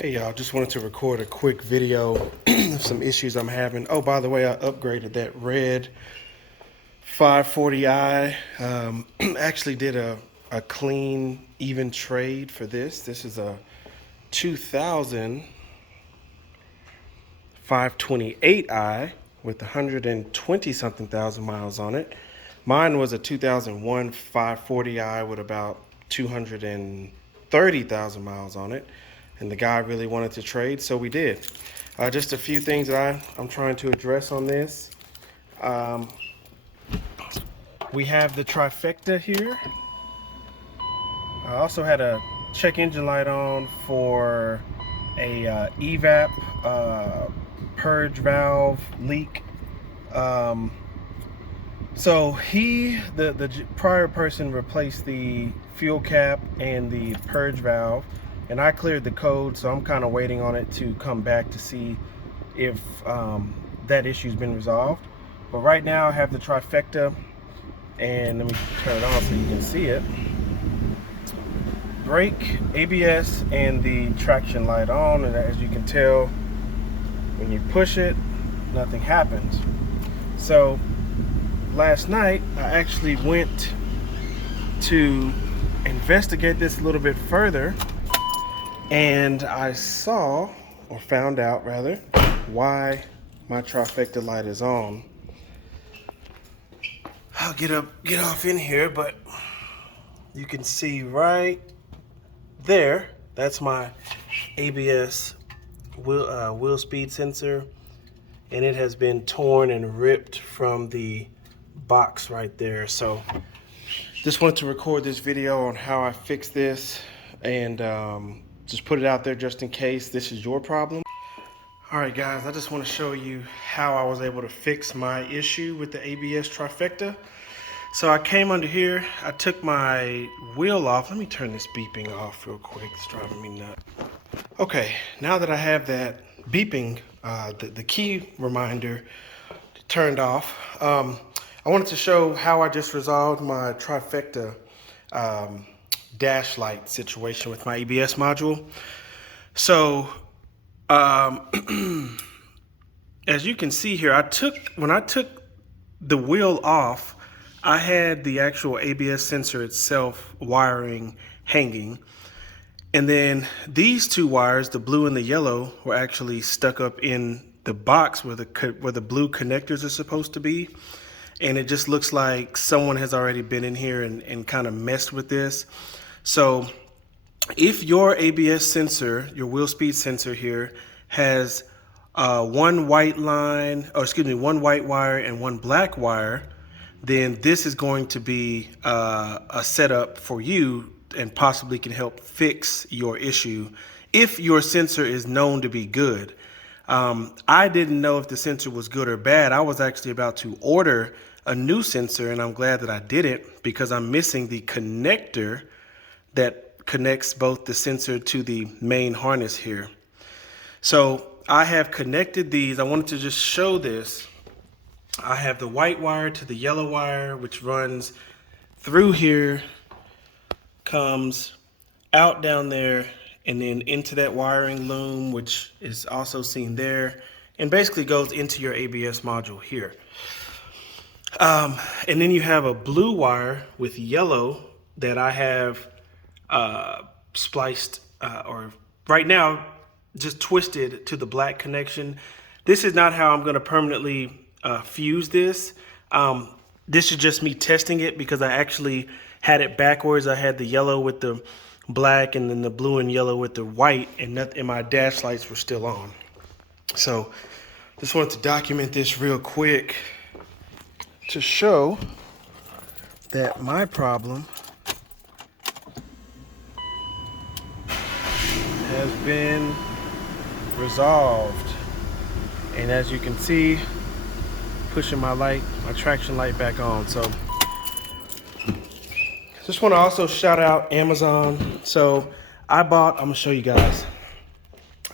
Hey y'all, just wanted to record a quick video of some issues I'm having. Oh, by the way, I upgraded that red 540i. Actually did a clean, even trade for this. This is a 2000 528i with 120 something thousand miles on it. Mine was a 2001 540i with about 230,000 miles on it. And the guy really wanted to trade, so we did. Just a few things that I'm trying to address on this. We have the Trifecta here. I also had a check engine light on for a evap purge valve leak. So the prior person replaced the fuel cap and the purge valve, and I cleared the code, so I'm kind of waiting on it to come back to see if that issue's been resolved. But right now I have the Trifecta, and let me turn it on so you can see it. Brake, ABS, and the traction light on, and as you can tell, when you push it, nothing happens. So last night I actually went to investigate this a little bit further, and I saw, or found out rather, why my Trifecta light is on. I'll get off in here, but you can see right there, that's my ABS wheel speed sensor, and it has been torn and ripped from the box right there. So just wanted to record this video on how I fixed this, and just put it out there just in case this is your problem. All right guys, I just want to show you how I was able to fix my issue with the ABS Trifecta. So I came under here, I took my wheel off. Let me turn this beeping off real quick, it's driving me nuts. Okay, now that I have that beeping, the key reminder turned off, I wanted to show how I just resolved my Trifecta dash light situation with my ABS module. So, as you can see here, when I took the wheel off, I had the actual ABS sensor itself wiring hanging. And then these two wires, the blue and the yellow, were actually stuck up in the box where the blue connectors are supposed to be. And it just looks like someone has already been in here and kind of messed with this. So if your ABS sensor, your wheel speed sensor here, has one white line, or excuse me, one white wire and one black wire, then this is going to be a setup for you and possibly can help fix your issue if your sensor is known to be good. I didn't know if the sensor was good or bad. I was actually about to order a new sensor, and I'm glad that I did it because I'm missing the connector that connects both the sensor to the main harness here. So I have connected these. I wanted to just show this. I have the white wire to the yellow wire, which runs through here, comes out down there, and then into that wiring loom, which is also seen there, and basically goes into your ABS module here. And then you have a blue wire with yellow that I have spliced, or right now just twisted to the black connection. This is not how I'm going to permanently fuse this. This is just me testing it because I actually had it backwards. I had the yellow with the black and then the blue and yellow with the white, and my dash lights were still on. So just wanted to document this real quick to show that my problem has been resolved. And as you can see, pushing my traction light back on. So just want to also shout out Amazon. So I'm gonna show you guys,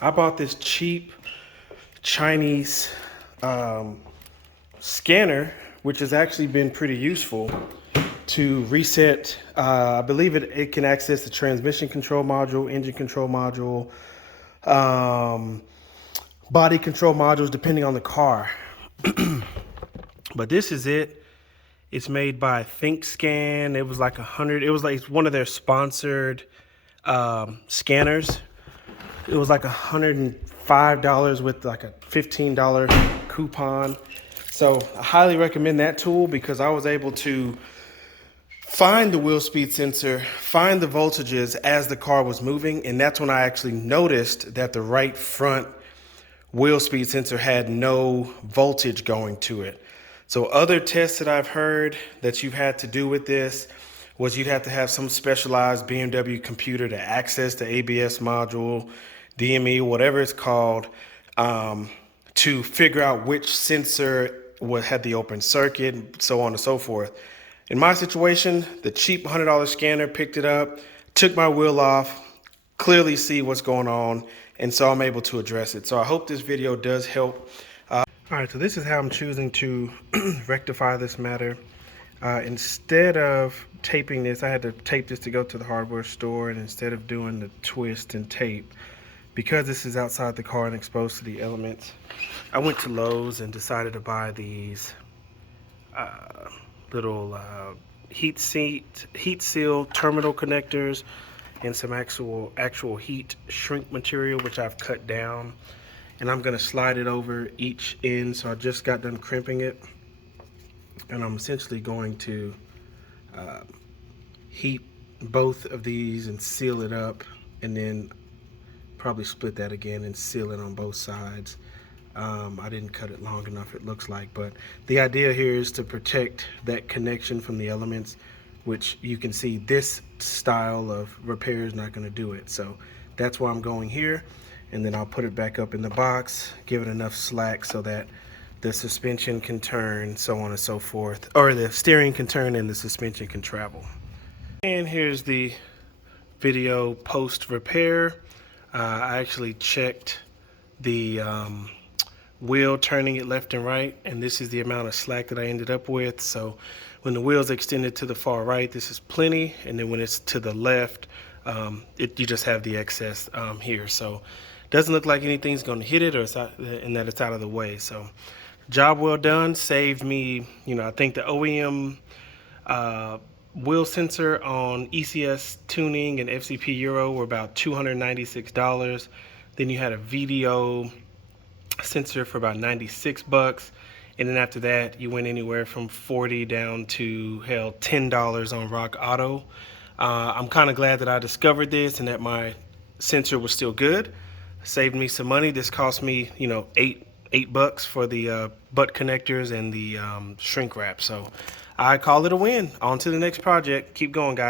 I bought this cheap Chinese scanner, which has actually been pretty useful to reset. I believe it can access the transmission control module, engine control module, body control modules depending on the car. But this is it. It's made by ThinkScan. It was like it's one of their sponsored scanners. It was like $105 with like a $15 coupon. So I highly recommend that tool because I was able to find the wheel speed sensor, find the voltages as the car was moving, and that's when I actually noticed that the right front wheel speed sensor had no voltage going to it. So other tests that I've heard that you've had to do with this was you'd have to have some specialized BMW computer to access the ABS module, DME, whatever it's called, to figure out which sensor had the open circuit, so on and so forth. In my situation, the cheap $100 scanner picked it up, took my wheel off, clearly see what's going on, and so I'm able to address it. So I hope this video does help. All right, so this is how I'm choosing to rectify this matter. Instead of taping this, I had to tape this to go to the hardware store, and instead of doing the twist and tape, because this is outside the car and exposed to the elements, I went to Lowe's and decided to buy these little heat seal terminal connectors and some actual heat shrink material, which I've cut down. And I'm gonna slide it over each end. So I just got done crimping it, and I'm essentially going to heat both of these and seal it up, and then probably split that again and seal it on both sides. I didn't cut it long enough, it looks like, but the idea here is to protect that connection from the elements, which you can see this style of repair is not going to do it. So that's why I'm going here, and then I'll put it back up in the box, give it enough slack so that the suspension can turn, so on and so forth, or the steering can turn and the suspension can travel. And here's the video post repair. I actually checked the wheel, turning it left and right, and this is the amount of slack that I ended up with. So when the wheel's extended to the far right, this is plenty, and then when it's to the left, you just have the excess here. So it doesn't look like anything's going to hit it, or and that it's out of the way. So job well done. Saved me, I think the OEM wheel sensor on ECS tuning and FCP Euro were about $296. Then you had a VDO sensor for about 96 bucks, and then after that you went anywhere from 40 down to hell $10 on Rock Auto. I'm kind of glad that I discovered this and that my sensor was still good. Saved me some money. This cost me eight bucks for the butt connectors and the shrink wrap. So I call it a win. On to the next project. Keep going, guys.